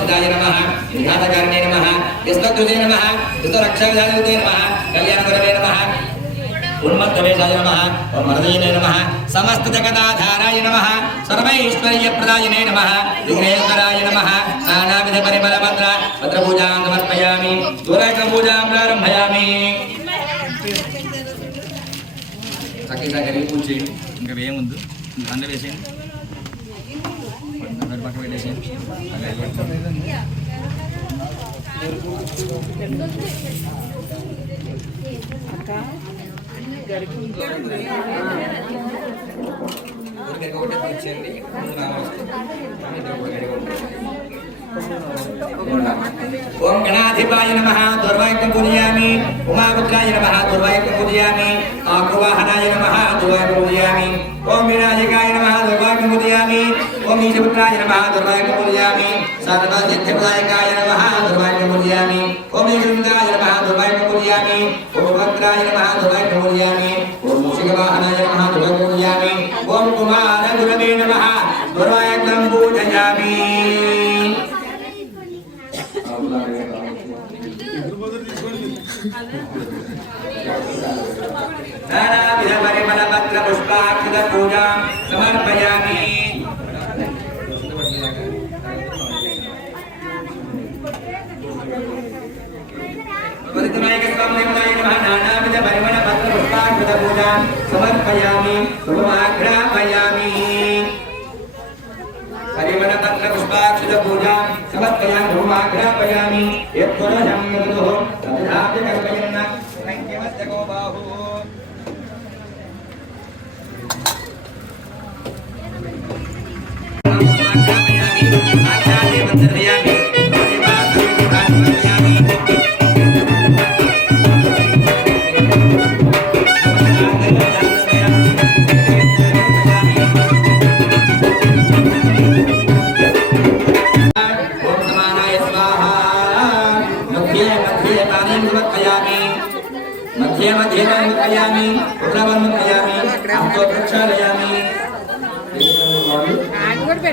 స్థితాయ నమః విఘాతకారణే నమః యస్తద్దుతే నమః యస్తరక్షావిధాయుతే నమః కళ్యాణగురవే నమః ఉన్మత్తవేశాయ నమ ఓం వరదయనే నమ సమస్త జగదాధారాయ నమ సర్వైశ్వర్యప్రదాయనే నమ విఘ్నేశ్వరాయ నమ నానావిధ పరిమళ భద్ర భద్రపూజాం సమర్పయామి దూరక పూజాం ప్రారంభయామి చక్కగా కలిగి పూజ చేయండి ఇంకా వేయముందు దండ వేసేయండి ముందు రావచ్చు ఓం గణాధిపాయ నమ దుర్వాయుక్తం పూజయామి. ఉమాపుత్రాయ నమ దుర్వాయుక్తం పూజయామి. ఆకువాహనాయ నమ దుర్వాయుక్తం పూజయామి. ఓం వినాయకాయ నమ ఓం ఈశపుత్రాయ నమ దుర్వాయుక్తం పూజయామి సర్వసిద్ధిప్రదాయకాయ నమ దుర్వాయుక్తం పూజయామి ఓం ఈశ్వరాయ నమ దుర్వాయుక్తం పూజయామి ఓం భద్రాయ నమ దుర్వాయుక్తం పూజయామి ఓం మూషికవాహనాయ నమ దుర్వాయుక్తం పూజయామి ఓం కుమార గురవే నమ దుర్వాయుక్తం పూజయామి నానావిధ పరిమళ పత్ర పుష్పాక్షిత పూజాం సమర్పయామి పరితనాయక స్వామి నమః నానావిధ పరిమళ పత్ర పుష్పాక్షిత పూజాం సమర్పయామి శుభమాఘ్రాపయామి పరిమళ పత్ర పుష్పాక్షిత పూజాం సమర్పయామి శుభమాఘ్రాపయామి యత్పురుషం యతుః తదాప్య కల్పయన్న సంఖ్యమస్య గోబాహు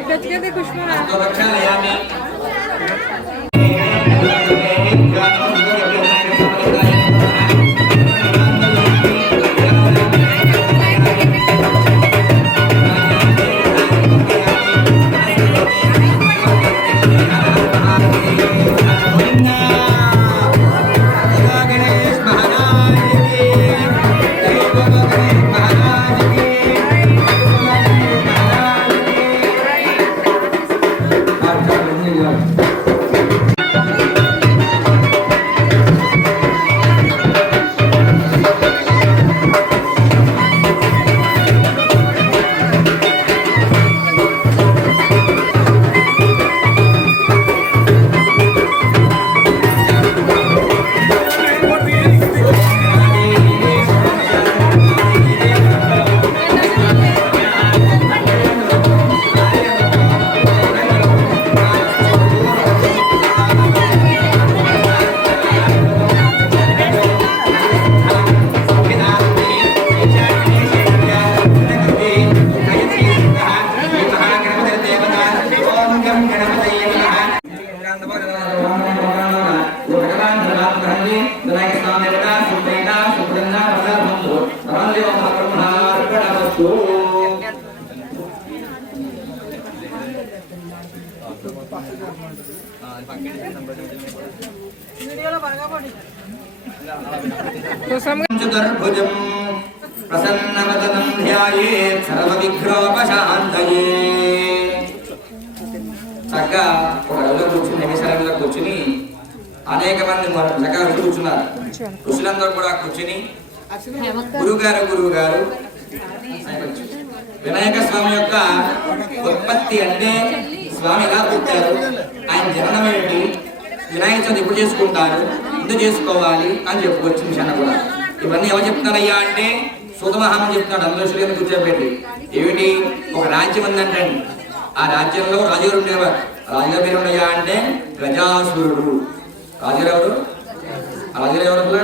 నాకు కూడా పెట్టొచ్చు కదా కుసం చతుర్భుజం ప్రసన్నవదనం ధ్యాయేత్ సర్వవిఘ్నోపశాంతయే చక్కగా ఒక రోజులో కూర్చుని నిమిషాలలో కూర్చుని అనేక మంది చక్కగా ఋషులు కూర్చున్నారు. ఋషులందరూ కూడా కూర్చుని గురువు గారు గురువు గారు వినాయక స్వామి యొక్క ఉత్పత్తి అంటే స్వామిగా పుట్టారు? వినాయక ఎప్పుడు చేసుకుంటారు. ఎందుకు చేసుకోవాలి అని చెప్పుకోవచ్చు మిషన్ కూడా. ఇవన్నీ ఎవరు చెప్తున్నారయ్యా అంటే సుతమహామని చెప్తున్నాడు అందులో శ్రీని కూర్చోబెట్టి. ఏమిటి? ఒక రాజ్యం ఉందంటే ఆ రాజ్యంలో రాజుగారు ఉండేవారు. రాజుగారు పేరు ఉన్నాయా అంటే గజాసురుడు. రాజుగారు ఎవరు? రాజుగారు ఎవరు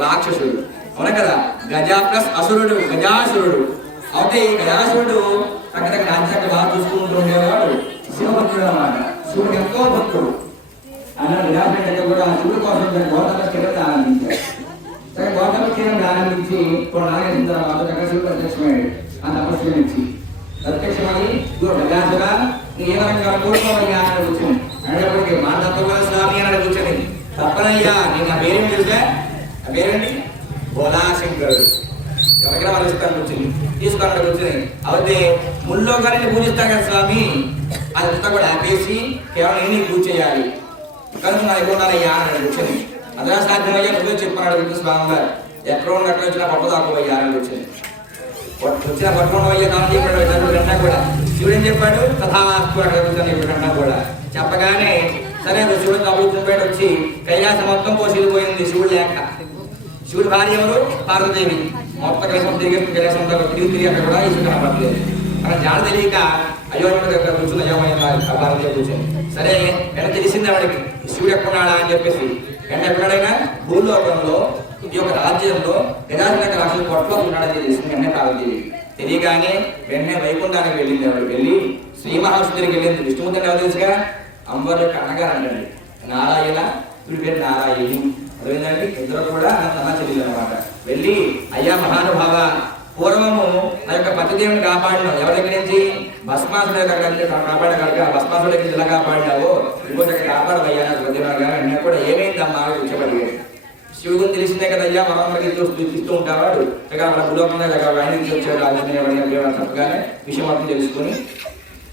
రాక్షసుడు. అవునా కదా? గజ ప్లస్ అసురుడు గజాసురుడు. అయితే ఈ గజాసురుడు అక్కడ రాజ్యాన్ని బాగా చూసుకుంటూ ఉండేవాడు. శివభక్తుడు అన్నమాట. శివుడు ఎంతో భక్తుడు. ఆయన విరాట్ దగ్గర కూడా శివుడి కోసం గోదావరి క్షీరం ప్రారంభించారు సరే గోదావరి క్షీరం ప్రారంభించి ఇప్పుడు నాగేసిన తర్వాత చక్కగా శివుడు ప్రత్యక్షమయ్యాడు. ఆ తపస్సు నుంచి. ప్రత్యక్షమై ఇదిగో ఏ రకంగా కోరుకోవయ్యా అని కూర్చొని అనేటప్పటికి మా తత్వ స్వామి అని కూర్చొని. తప్పనయ్యా నేను నా పేరేం తెలుసా? ఆ పేరేంటి? బోలాశంకరుడు ఎవరికైనా వాళ్ళు ఇస్తాను కూర్చుని. తీసుకున్నాడు కూర్చుని. అయితే ముల్లో గారిని పూజిస్తా కదా స్వామి. అదంతా కూడా ఆపేసి కేవలం ఏమి పూజ చేయాలి. కనుక నా ఎక్కడ ఉన్నారయ్యా అని కూర్చొని అదే సాధ్యమయ్యా? నువ్వే చెప్పన్నాడు విష్ణు స్వామి గారు ఎక్కడ ఉన్నట్లు వచ్చినా పట్టు దాక్కుపోయ్యా అని కూర్చొని వచ్చిన పట్టుకున్న అయ్యా కావాలి చెప్పాడు ఇద్దరు కూడా. శివుడు ఏం చెప్పాడు? తథాస్తు అక్కడ కూర్చొని ఇప్పుడు కూడా. చెప్పగానే సరే శివుడు కబుర్చుని వచ్చి కైలాసం మొత్తం పోసిపోయింది శివుడు లేక. శివుడు భార్య ఎవరు? పార్వదేవి మొత్తం కైలాసం తిరిగి కైలాసం అంతా తిరిగి తిరిగి అక్కడ కూడా ఈశ్వరు కనపడలేదు. అక్కడ జాడ తెలియక అయ్యో దగ్గర కూర్చుని అయ్యోమైన పార్వదేవి కూర్చొని సరే వెంట తెలిసింది ఆవిడకి శివుడు ఎక్కడున్నాడా అని చెప్పేసి వెంట ఎక్కడైనా భూలోకంలో ఈ యొక్క రాజ్యంలో గజాధిక రాజులు కొట్లో ఉన్నాడని తెలిసింది వెంటనే పార్వదేవి తెలియగానే వెంటనే వైకుంఠానికి వెళ్ళింది ఆవిడ వెళ్ళి శ్రీ మహావిష్ణుడికి వెళ్ళింది విష్ణుమూర్తిని ఎవరు తెలుసుగా అంబర్ యొక్క అన్నగారు అంటండి నారాయణ వీడి పేరు నారాయణి అదేంటండి ఇద్దరు కూడా తన చెల్లెలు అనమాట వెళ్ళి అయ్యా మహానుభావ పూర్వము ఆ యొక్క పతిదేవుని కాపాడినావు. ఎవరి దగ్గర నుంచి? భస్మాసుడు దగ్గర నుంచి కాపాడ కనుక భస్మాసుడు దగ్గర ఇలా కాపాడినావు? ఇంకో దగ్గర కాపాడవయ్యా నాకు వదిలినాగా కూడా ఏమైందమ్మా అని శివుడిని తెలిసిందే కదయ్యా అయ్యా చూస్తూ ఇస్తూ ఉంటావాడు ఇక మన భూలోకంలో ఇలాగ ఆయన నుంచి వచ్చాడు ఆంజనేయ చెప్పగానే విషయం మొత్తం తెలుసుకుని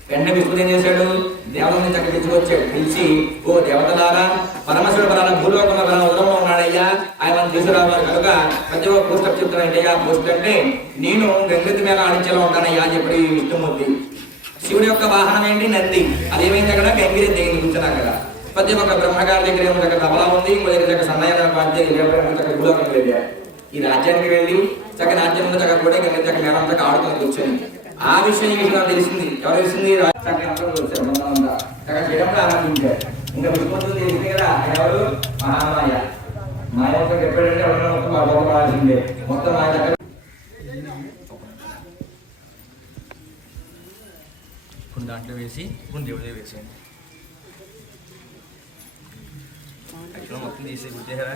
వెంటనే విష్ణుడు ఏం చేశాడు? దేవతని చక్కగా తెచ్చుకొచ్చాడు పిలిచి ఓ దేవతలారా పరమశివుడు పరాల భూలోకంలో పరాల ఉదయంలో ఉన్నాడయ్యా. ఆయన మనం తీసుకురావాలి కనుక ప్రతి ఒక్క పోస్ట్ చెప్తున్నాడయ్యా పోస్ట్ అంటే నేను గంగతి మీద ఆడించేలా ఉంటానయ్యా అని చెప్పి విష్ణుమూర్తి. శివుడి యొక్క వాహనం ఏంటి? నంది. అదేమైంది అక్కడ? గంగిరి దగ్గర కూర్చున్నా అక్కడ ప్రతి ఒక్క బ్రహ్మగారి దగ్గర ఏమో దగ్గర తబలా ఉంది. ఇంకో దగ్గర దగ్గర సన్నయ్య పాధ్యం చక్కగా భూలోకంకి ఈ రాజ్యానికి వెళ్ళి చక్క రాజ్యంలో చక్క కూడా గంగ చక్క మేడం చక్క ఆడుతుంది కూర్చొని ఆ విషయం ఈ తెలిసింది. ఎవరు తెలిసింది? అందరూ చేయడం ప్రారంభించారు ఇంకా విష్ణుమూర్తి తెలిసింది కదా? ఎవరు? మహామాయ. మాయ యొక్క చెప్పాడంటే ఎవరైనా మొత్తం మా మొత్తం దగ్గర ఇప్పుడు దాంట్లో వేసి ఇప్పుడు దేవుడే వేసేయండి. మొత్తం తీసి గుర్తేసారా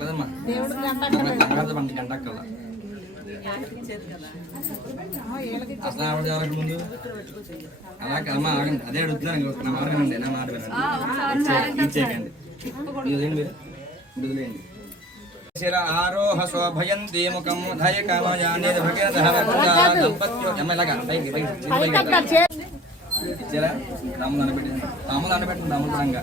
కదమ్మా? దేవుడు గంట అసలు ఆవిడ ముందు? అలా ఆగండి. అదే అడుగుతున్నాను నా మాట వినండి నా మాట వినండి. ఇచ్చేయండి ఇదేంటి మీరు. వదిలేయండి శిర ఆరోహ శోభయంతి ముఖం ధయ కామయాని దంపత్యం ఎమ్మెల్యేగా పైకి పైకి పైకి ఇచ్చారా రాములు అనబెట్టింది రాములు అనబెట్టింది పరంగా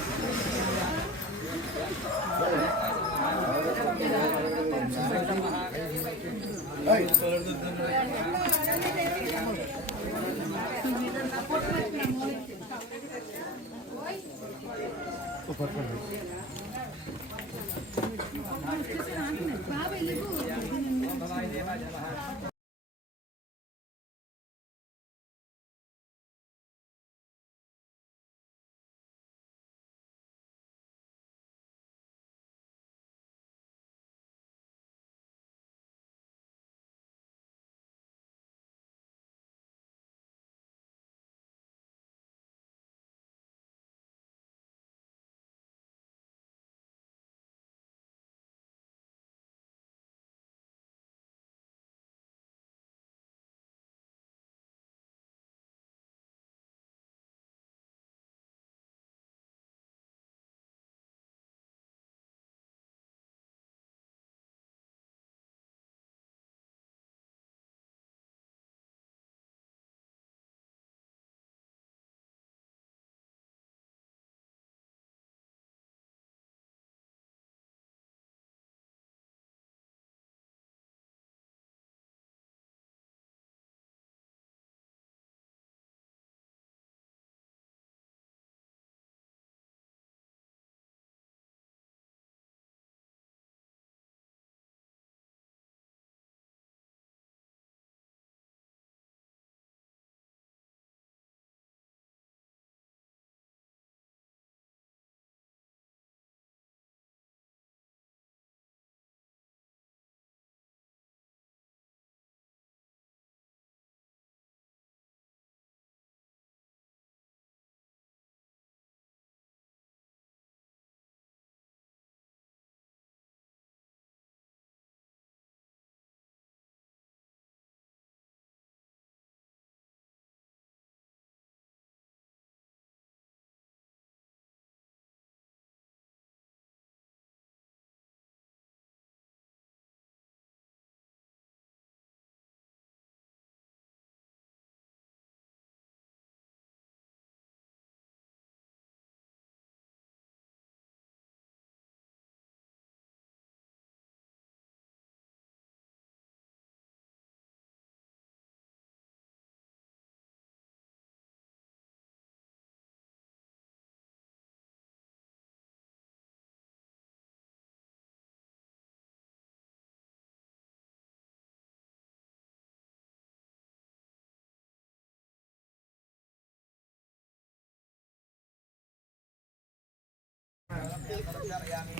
బాబా ఇగో సత్యం సమర్పయామి